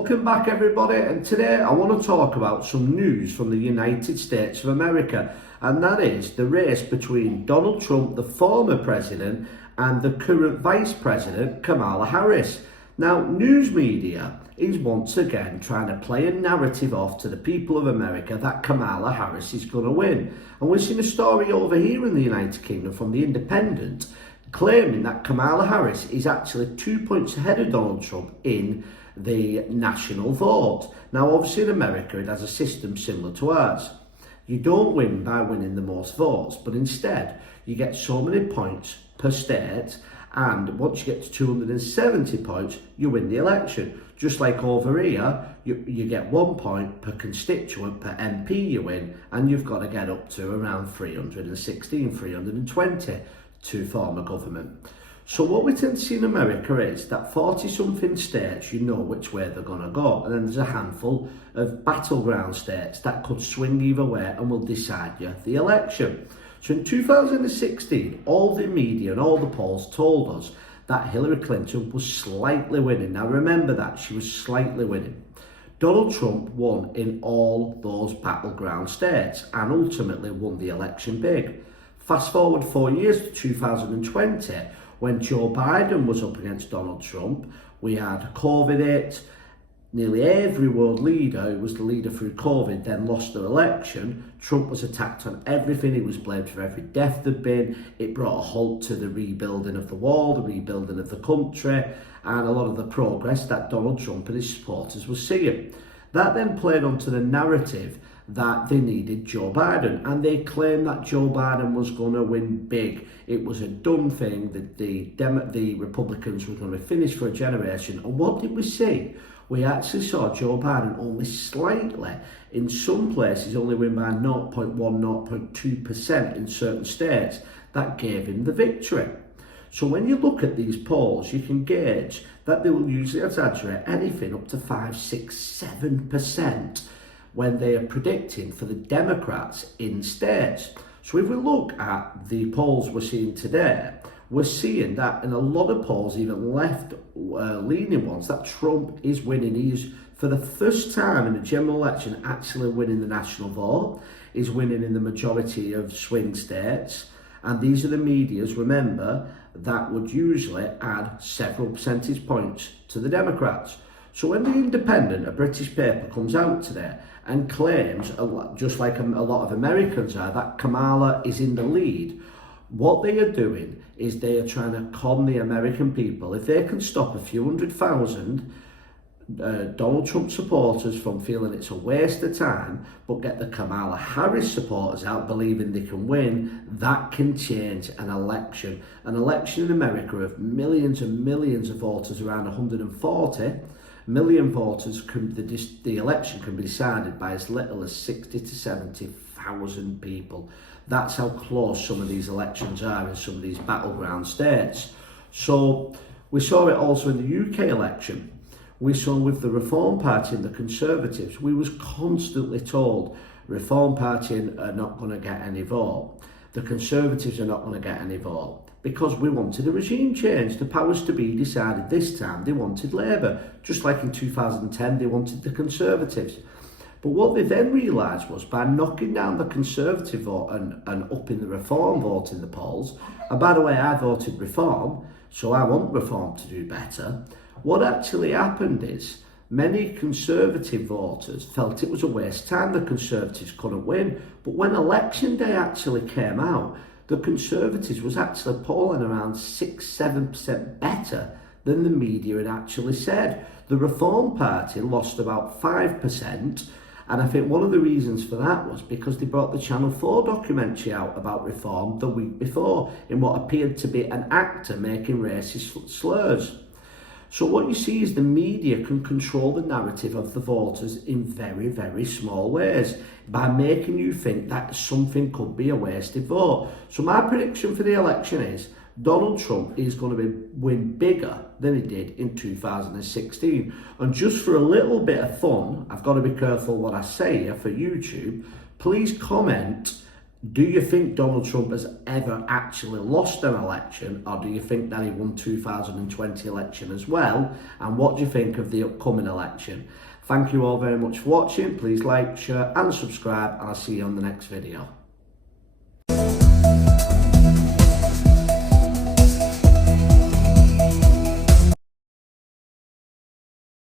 Welcome back everybody, and today I want to talk about some news from the United States of America, and that is the race between Donald Trump, the former president, and the current vice president, Kamala Harris. Now, news media is once again trying to play a narrative off to the people of America that Kamala Harris is going to win. And we're seeing a story over here in the United Kingdom from The Independent claiming that Kamala Harris is actually 2 points ahead of Donald Trump in the national vote. Now, obviously in America, it has a system similar to ours. You don't win by winning the most votes, but instead you get so many points per state, and once you get to 270 points, you win the election. Just like over here, you get 1 point per constituent, per MP you win, and you've got to get up to around 316, 320 to form a government. So what we tend to see in America is that 40-something states, you know which way they're going to go. And then there's a handful of battleground states that could swing either way and will decide you the election. So in 2016, all the media and all the polls told us that Hillary Clinton was slightly winning. Now remember that, she was slightly winning. Donald Trump won in all those battleground states and ultimately won the election big. Fast forward 4 years to 2020, when Joe Biden was up against Donald Trump, we had COVID hit. Nearly every world leader who was the leader through COVID then lost their election. Trump was attacked on everything. He was blamed for every death there'd been. It brought a halt to the rebuilding of the wall, the rebuilding of the country, and a lot of the progress that Donald Trump and his supporters were seeing. That then played onto the narrative that they needed Joe Biden, and they claimed that Joe Biden was going to win big. It was a done thing, that the Republicans were going to finish for a generation. And what did we see? We actually saw Joe Biden only slightly, in some places, only win by 0.1, 0.2% in certain states. That gave him the victory. So when you look at these polls, you can gauge that they will usually exaggerate anything up to 5, 6, 7% when they are predicting for the Democrats in states. So if we look at the polls we're seeing today, we're seeing that in a lot of polls, even left-leaning ones, that Trump is winning. He's, for the first time in a general election, actually winning the national vote. He's winning in the majority of swing states. And these are the medias, remember, that would usually add several percentage points to the Democrats. So when The Independent, a British paper, comes out today and claims, just like a lot of Americans are, that Kamala is in the lead, what they are doing is they are trying to con the American people. If they can stop a few 100,000 Donald Trump supporters from feeling it's a waste of time, but get the Kamala Harris supporters out believing they can win, that can change an election. An election in America of millions and millions of voters, around 140 million voters, the election can be decided by as little as 60 to 70,000 people. That's how close some of these elections are in some of these battleground states. So we saw it also in the UK election. We saw with the Reform Party and the Conservatives, we was constantly told Reform Party are not going to get any vote. The Conservatives are not going to get any vote, because we wanted a regime change. The powers to be decided this time they wanted Labour. Just like in 2010, they wanted the Conservatives. But what they then realised was, by knocking down the Conservative vote and upping the Reform vote in the polls, and by the way, I voted Reform, so I want Reform to do better. What actually happened is, many Conservative voters felt it was a waste of time, the Conservatives couldn't win. But when election day actually came out, the Conservatives was actually polling around 6-7% better than the media had actually said. The Reform Party lost about 5%, and I think one of the reasons for that was because they brought the Channel 4 documentary out about Reform the week before, in what appeared to be an actor making racist slurs. So what you see is the media can control the narrative of the voters in very, very small ways by making you think that something could be a wasted vote. So my prediction for the election is Donald Trump is going to win bigger than he did in 2016. And just for a little bit of fun, I've got to be careful what I say here for YouTube, please comment Do you think Donald Trump has ever actually lost an election, or do you think that he won 2020 election as well? And what do you think of the upcoming election? Thank you all very much for watching. Please like, share and subscribe, and I'll see you on the next video.